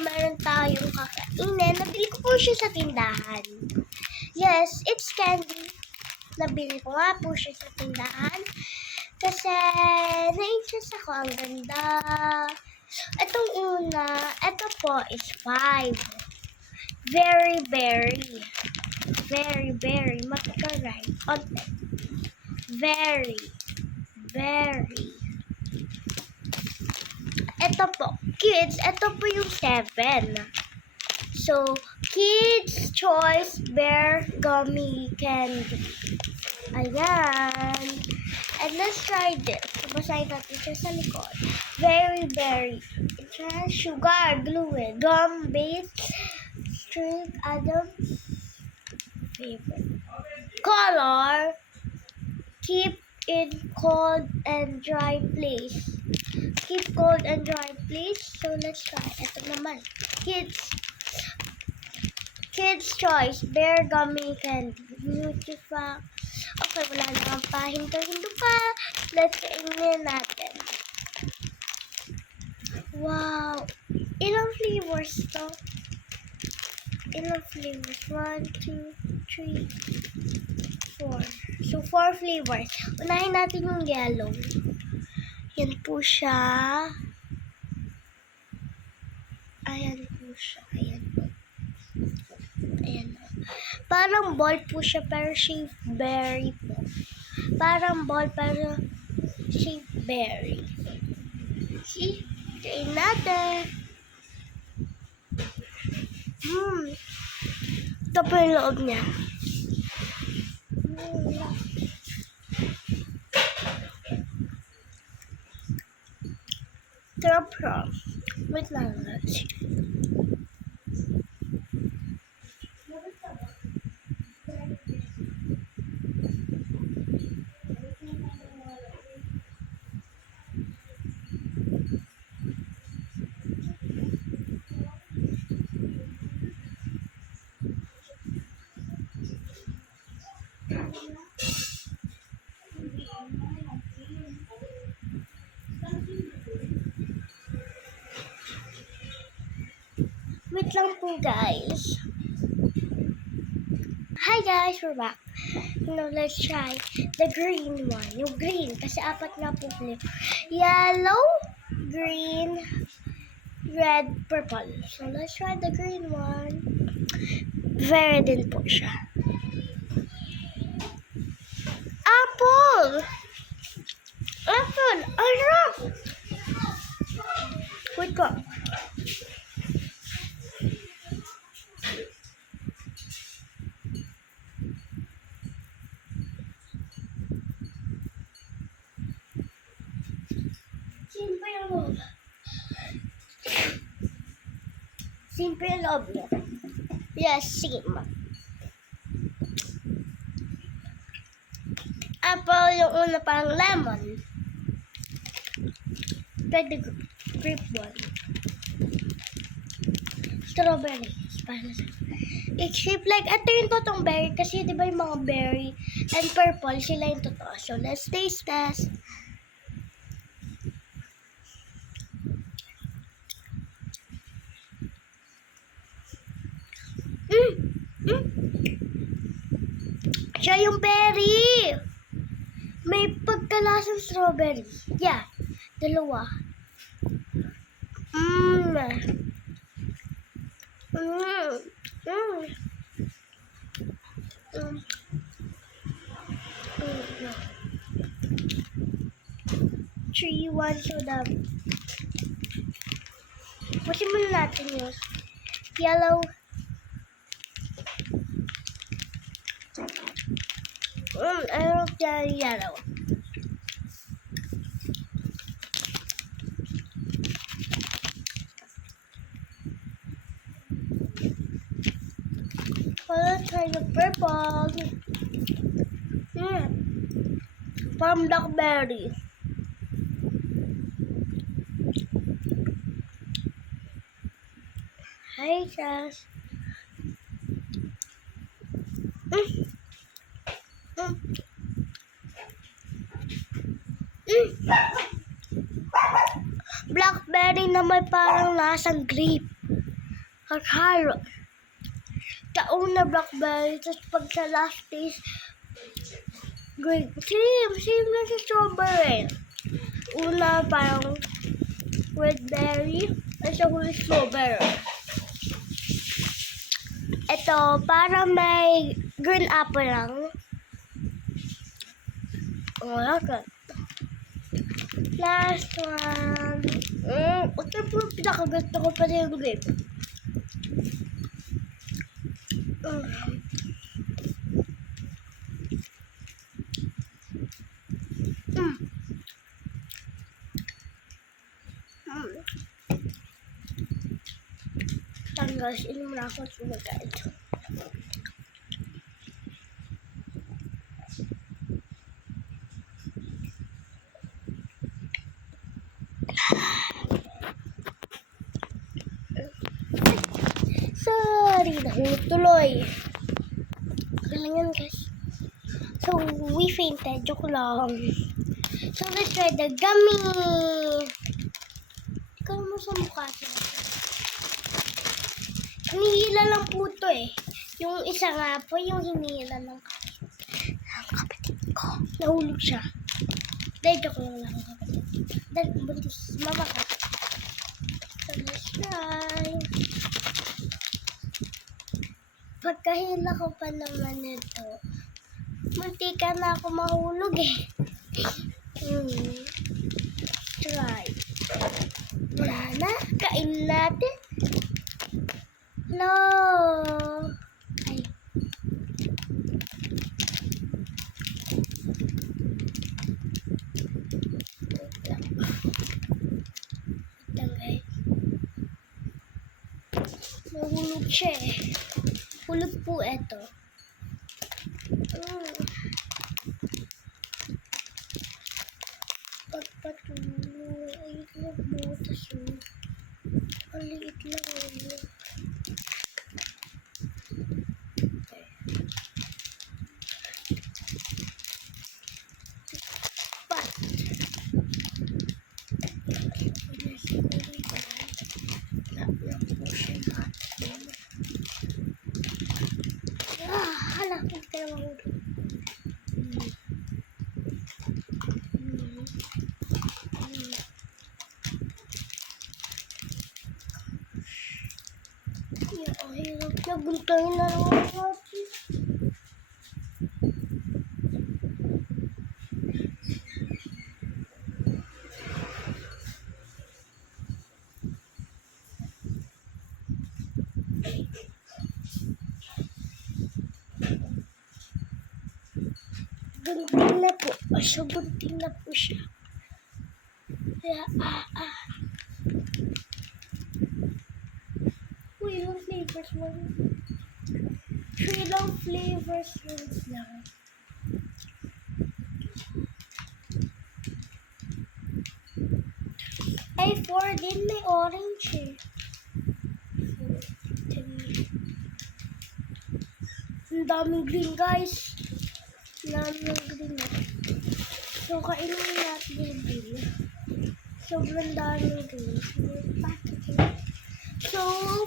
meron tayong kakainin. Nabili ko po siya sa tindahan. Yes, it's candy. Nabili ko nga po siya sa tindahan. Kasi, na-interest ako. Ang ganda. Itong una, ito po is 5. Very, very. Very, very. Magkaray. Onte. Very. Very. Ito po, kids, ito po yung 7. So, Kids Choice Bear Gummy Candy. Ayan. And let's try this. Basahin natin siya sa likod. Very, very. It has sugar, glue, gum base, string, Adam's favorite. Color, keep in cold and dry place. Keep cold and dry place. So let's try. Ito naman. Kids Choice Bear Gummy Candy. Beautiful. Okay, wala naman pa. Hinto pa. Let's kainin natin. Wow. Ilang flavors to? Ilang flavors? 1, 2, 3, 4. So, 4 flavors. Unahin natin yung yellow. Yan po siya. Ayan po siya. Ayan po. Ayan. Parang ball po siya, pero shape berry po. Parang ball, pero shape berry. See? Try natin. Ito po yung loob niya. Drop from. Wait lang. Wait lang po, guys. Hi guys, we're back. Now let's try the green one. Yung green, kasi 4 na po flavor. Yellow, green, red, purple. So let's try the green one. Very din po siya. Apple! Apple! Ano? Wait ko. Simple yung loob. Simple yung loob niya. Yes, same. Apple yung una, parang lemon. Try the grape one. Strawberry. It's shaped like, ito yung totoong berry. Kasi di ba yung mga berry and purple, sila yung totoo. So let's taste test. Siya yung berry. May pagkalasang strawberry. Yeah. Dalawa. Three, one, soda. Pusin muna natin yung yellow. I love the yellow. Let's try the purple. From blackberry. Hi, Josh. Blackberry na may parang lasang grape. Halo. Sa una blackberry, tapos pag sa last taste, grape. Same na sa strawberry. Una parang red berry, at sa huli strawberry. Ito, parang may green apple lang. Oh, okay. Last one. Ito po pinakagusto ko pa rin yung grape. Guys, inom na ako at umagay. Sorry, nahulog tuloy. Kailangan guys. So, we fainted. Joke lang. So, let's try the gummy. Ikaw mo sa mukha sila. Hinihila lang po ito eh. Yung isa nga po, yung hinihila ng kapatid ko. Nahulog siya. Dahil joke lang kapatid. Dahil buntis mama ka. So, let's try. Pagkahila ko pa naman ito, muntika na ako mahulog eh. Try. Wala na. Kain natin. No. Ay. Nahulog siya eh. Hulog po ito. Pagpatuloy ay nagbutas yun. Ang liit lang yun. Hala, huwag ka na mahulog. Ang hirap na, buntahin na lang ako natin. Bunting na po. So, bunting na po siya. Kaya, Uy, yung flavors lang. 3 lang flavors lang. Ay, 4 din. May orange eh. 4, 3. Ang daming green, guys. Daming green. So, kainin natin yung green. Sobrang daming green. So,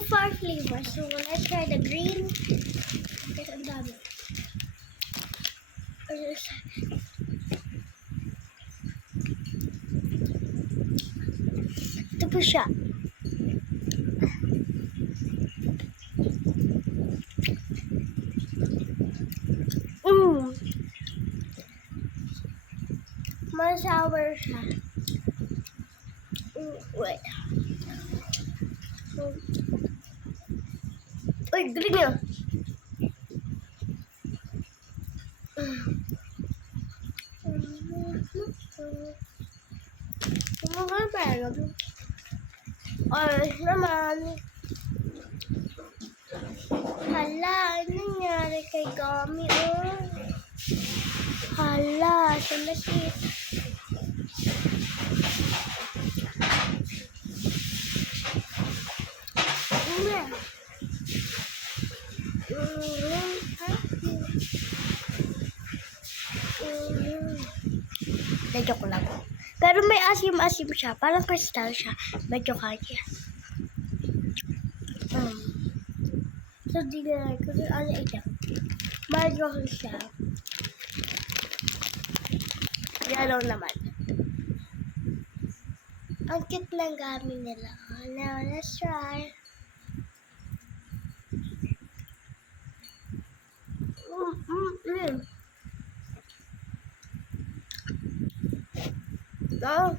4 flavors. So, let's try the green. Kasi ang dami. Ito po siya. Sour siya. Wait. Uy, green yun. Ay, naman. Hala, ano nangyari kay Gummy? Hala, sumasit. Joke lang. Pero may asim-asim siya. Parang crystal siya. Medyo kaya. So, di na kasi ano ito. Medyo siya. Yellow naman. Ang cute ng gamit nila. Now, let's try. Oh,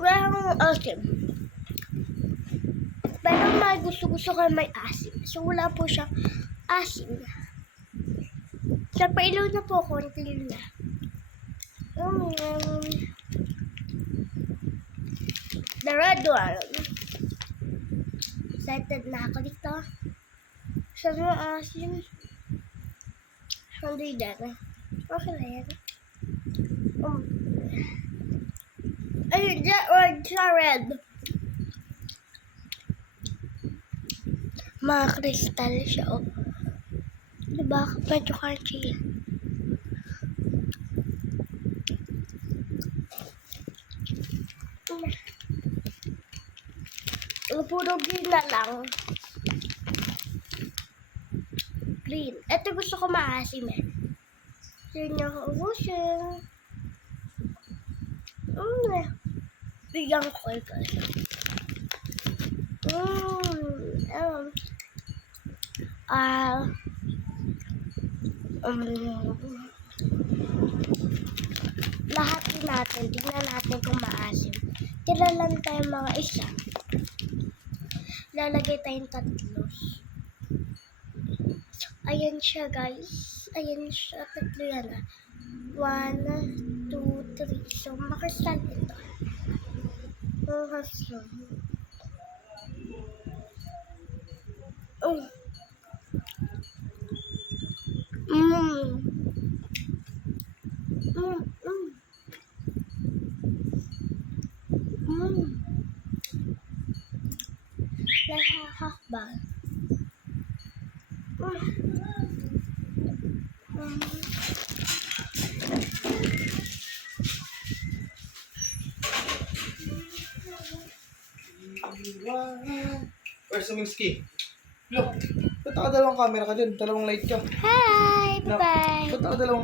parang asim. Pero may gusto ko may asim. So, wala po siyang asim. Sa pailaw na po, konti na. The red one. Excited na ako dito. Sa mga asim. Hindi din. Okay na yan. Ayun, sa red. Mga kristal siya, oh. Diba? Medyo crunchy. Puro green na lang. Green. Ito gusto ko maasim eh. Yun yung kaubusin. Bigyan ko ito. Lahat natin, tignan natin kung maasim. Tira lang tayo mga isa. Lalagay tayong tatlo. Ayan siya, guys. Ayan siya, tatlo yan. 1, 2, 3. So, makristal ito. Lahahakbal. Where's Suminski? Look, ba't nakadalawang camera ka dyan? Dalawang light ka. Hi! Bye-bye! Ba't nakadalawang